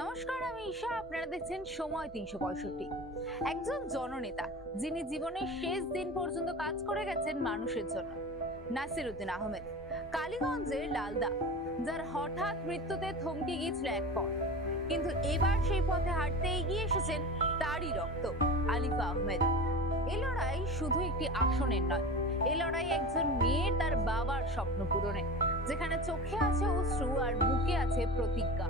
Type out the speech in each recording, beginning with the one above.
নমস্কার, আমি ঈশা। আপনারা দেখছেন সময় তিনশো পঁয়ষট্টি। একজন জননেতা, যিনি জীবনের শেষ দিন পর্যন্ত কাজ করে গেছেন মানুষের জন্য নাসির উদ্দিন আহমেদ। কালীগঞ্জের লালদা, যার হঠাৎ মৃত্যুতে থমকে গিয়েছিল এক পথ। কিন্তু এবার সেই পথে হাঁটতে এগিয়ে এসেছেন তারই রক্ত, আলিফা আহমেদ। এ লড়াই শুধু একটি আসনের নয়, এ লড়াই একজন মেয়ের তার বাবার স্বপ্ন পূরণে, যেখানে চোখে আছে অশ্রু আর বুকে আছে প্রতিজ্ঞা।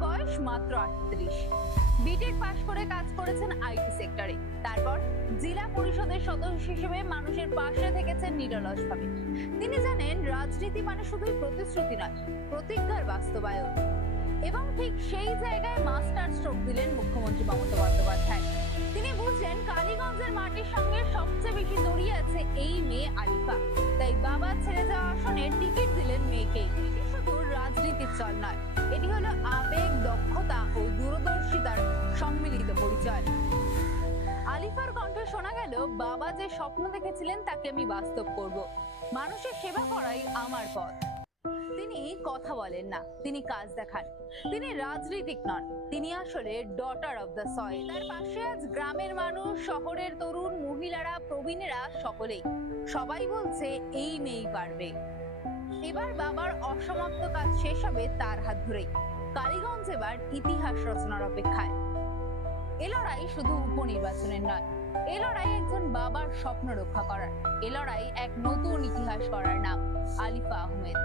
বয়স মাত্র আটত্রিশ। বিটেক পাশ করে কাজ করেছেন আইটি সেক্টরে তারপর জেলা পরিষদের সদস্য হিসেবে মানুষের পাশে থেকেছেন নিরলসভাবে তিনি জানেন, রাজনীতি মানে শুধুই প্রতিশ্রুতি নয়, প্রতিজ্ঞার বাস্তবায়ন। এবং ঠিক সেই জায়গায় মাস্টার স্ট্রোক দিলেন মুখ্যমন্ত্রী মমতা বন্দ্যোপাধ্যায়। তিনি বুঝলেন, কালীগঞ্জের মাটির সঙ্গে সবচেয়ে বেশি জড়িয়ে আছে এই মেয়ে আলিফা। গেল বাবা যে স্বপ্ন দেখেছিলেন তাকে আমি বাস্তব করব। মানুষের সেবা করাই আমার পথ। তিনি কথা বলেন না, তিনি কাজ দেখান। তিনি রাজনীতিক নন, তিনি আসলে ডটার অফ দ্য সয়েল তার পাশে আজ গ্রামের মানুষ, শহরের তরুণ, মহিলারা, প্রবীণেরা সকলেই। সবাই বলছে, এই মেয়েই পারবে। এবার বাবার অসমাপ্ত কাজ শেষ হবে তার হাত ধরেই। কালীগঞ্জ এবার ইতিহাস রচনার অপেক্ষায়। শুধু উপনির্বাচনের নয়। এ লড়াই একজন বাবার স্বপ্ন রক্ষা করার। এ লড়াই এক নতুন ইতিহাস করার নাম, আলিফা আহমেদ।